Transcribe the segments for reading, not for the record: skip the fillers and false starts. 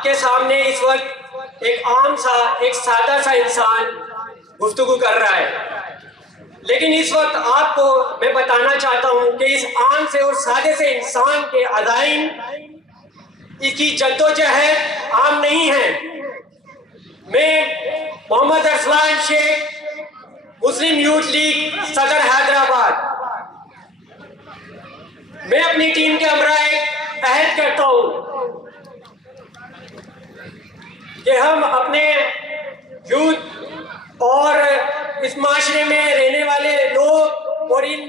آپ کے سامنے اس وقت ایک عام سا ایک سادہ سا انسان گفتگو کر رہا ہے، لیکن اس وقت آپ کو میں بتانا چاہتا ہوں کہ اس عام سے اور سادے سے انسان کے عزائم، اس کی جدوجہد عام نہیں ہے۔ میں محمد ارسلان شیخ، مسلم یوتھ لیگ صدر حیدرآباد، میں اپنی ٹیم کے ہمراہ ایک عہد کرتا ہوں کہ ہم اپنے یوتھ اور اس معاشرے میں رہنے والے لوگ اور ان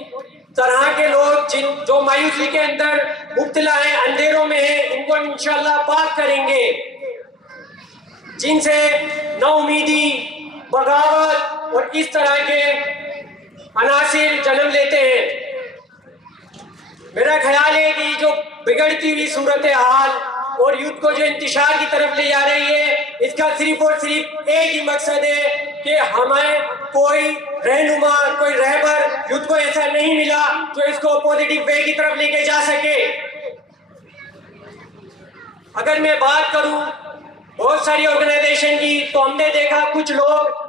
طرح کے لوگ جو مایوسی کے اندر مبتلا ہیں، اندھیروں میں ہیں، ان کو انشاءاللہ پاک کریں گے، جن سے نا امیدی، بغاوت اور اس طرح کے عناصر جنم لیتے ہیں۔ میرا خیال ہے کہ جو بگڑتی ہوئی صورتحال اور یوتھ کو جو انتشار کی طرف لے جا رہی ہے، اس کا صرف اور صرف ایک ہی مقصد ہے کہ ہمیں کوئی رہنما، کوئی رہبر یوتھ کو ایسا نہیں ملا جو اس کو پوزیٹیو وے کی طرف لے کے جا سکے۔ اگر میں بات کروں بہت ساری آرگنائزیشن کی، تو ہم نے دیکھا کچھ لوگ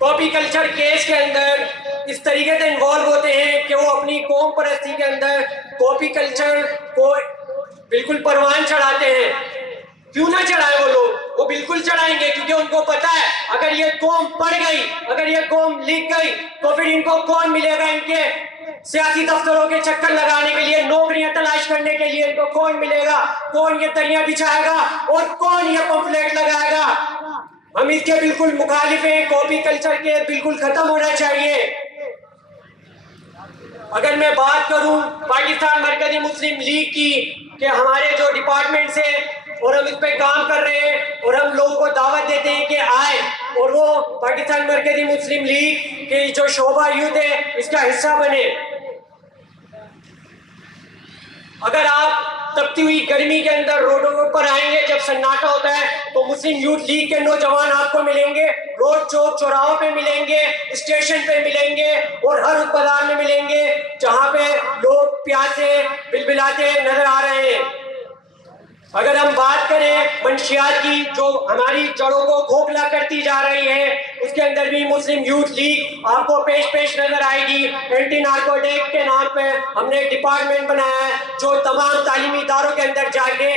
کاپی کلچر کیس کے اندر اس طریقے سے انوالو ہوتے ہیں کہ وہ اپنی قوم پرستی کے اندر کاپی کلچر کو بالکل پروان چڑھاتے ہیں۔ کیوں نہ چڑھائے وہ لوگ؟ وہ بالکل چڑھائیں گے، کیونکہ ان کو پتا ہے اگر یہ قوم پڑھ گئی، اگر یہ قوم لکھ گئی، تو پھر ان کو کون ملے گا؟ ان کے سیاسی دفتروں کے چکر لگانے کے لیے، نوکریاں تلاش کرنے کے لیے ان کو کون ملے گا؟ کون یہ دریاں بچھائے گا اور کون یہ پمفلیٹ لگائے گا؟ ہم اس کے بالکل مخالف ہیں، کاپی کلچر کے بالکل ختم ہونا چاہیے۔ اگر میں بات کروں پاکستان مرکزی مسلم لیگ کی، کہ ہمارے جو ڈپارٹمنٹس ہیں اور ہم اس پہ کام کر رہے ہیں اور ہم لوگوں کو دعوت دیتے ہیں کہ آئے اور وہ پاکستان مرکزی مسلم لیگ کے جو شعبہ یوتھ ہے اس کا حصہ بنے۔ اگر آپ تپتی ہوئی گرمی کے اندر روڈوں پر آئیں گے، جب سناٹا ہوتا ہے، تو مسلم یوتھ لیگ کے نوجوان آپ کو ملیں گے، روڈ چوک چوراہوں پہ ملیں گے، اسٹیشن پہ ملیں گے اور ہر بازار میں ملیں گے جہاں پہ لوگ پیاسے بلبلاتے نظر آ رہے ہیں۔ اگر ہم بات کریں منشیات کی جو ہماری جڑوں کو کھوکھلا کرتی جا رہی ہے، اس کے اندر بھی مسلم یوتھ لیگ آپ کو پیش نظر آئے گی۔ اینٹی نارکوٹک کے نام پہ ہم نے ایک ڈپارٹمنٹ بنایا ہے جو تمام تعلیمی اداروں کے اندر جا کے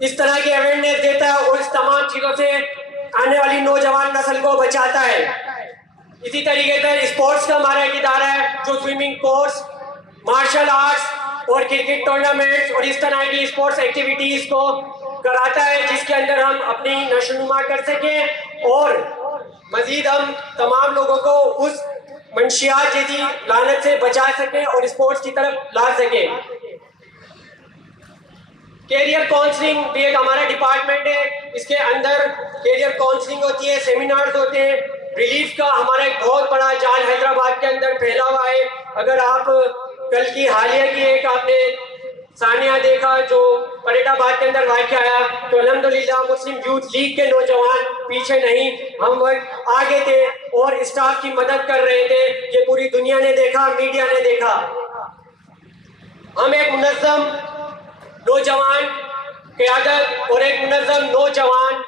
اس طرح کی اویئرنیس دیتا ہے اور اس تمام چیزوں سے آنے والی نوجوان نسل کو بچاتا ہے۔ اسی طریقے سے اسپورٹس کا ہمارا ایک ادارہ ہے جو سوئمنگ کورس، مارشل آرٹس اور کرکٹ ٹورنامنٹس اور اس طرح کی اسپورٹس ایکٹیویٹیز کو کراتا ہے، جس کے اندر ہم اپنی نشو نما کر سکیں اور مزید ہم تمام لوگوں کو اس منشیات جیسی لعنت سے بچا سکیں اور اسپورٹس کی طرف لا سکیں۔ کیریئر کاؤنسلنگ بھی ایک ہمارا ڈپارٹمنٹ ہے، اس کے اندر کیریئر کاؤنسلنگ ہوتی ہے، سیمینارز ہوتے ہیں۔ ریلیف کا ہمارا ایک بہت بڑا جال حیدرآباد کے اندر پھیلا ہوا ہے۔ اگر آپ کل کی حالیہ کی ایک آپ نے ثانیہ دیکھا جو پریڈ آباد کے اندر واقع آیا، تو الحمدللہ مسلم یوتھ لیگ کے نوجوان پیچھے نہیں، ہم آگے تھے اور اسٹاف کی مدد کر رہے تھے۔ یہ پوری دنیا نے دیکھا، میڈیا نے دیکھا۔ ہم ایک منظم نوجوان قیادت اور ایک منظم نوجوان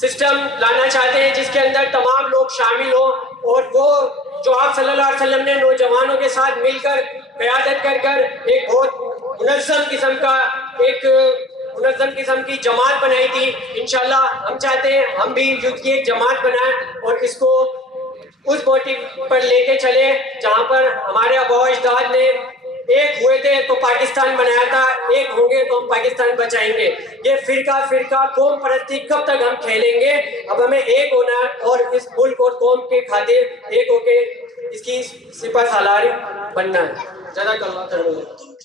سسٹم لانا چاہتے ہیں جس کے اندر تمام لوگ شامل ہوں اور وہ جو آپ صلی اللہ علیہ وسلم نے نوجوانوں کے ساتھ مل کر قیادت کر ایک بہت منظم قسم کی جماعت بنائی تھی۔ انشاءاللہ ہم چاہتے ہیں ہم بھی یوتھ کی ایک جماعت بنائیں اور اس کو اس موٹیو پر لے کے چلے جہاں پر ہمارے آباء و اجداد نے ایک ہوئے تھے تو پاکستان بنایا تھا، ایک ہوں گے تو ہم پاکستان بچائیں گے۔ یہ فرقہ قوم پرستی کب تک ہم کھیلیں گے؟ اب ہمیں ایک ہونا ہے اور اس ملک اور قوم کے خاطر ایک ہو کے اس کی سپہ سالار بننا ہے۔ جزاک اللہ خیر۔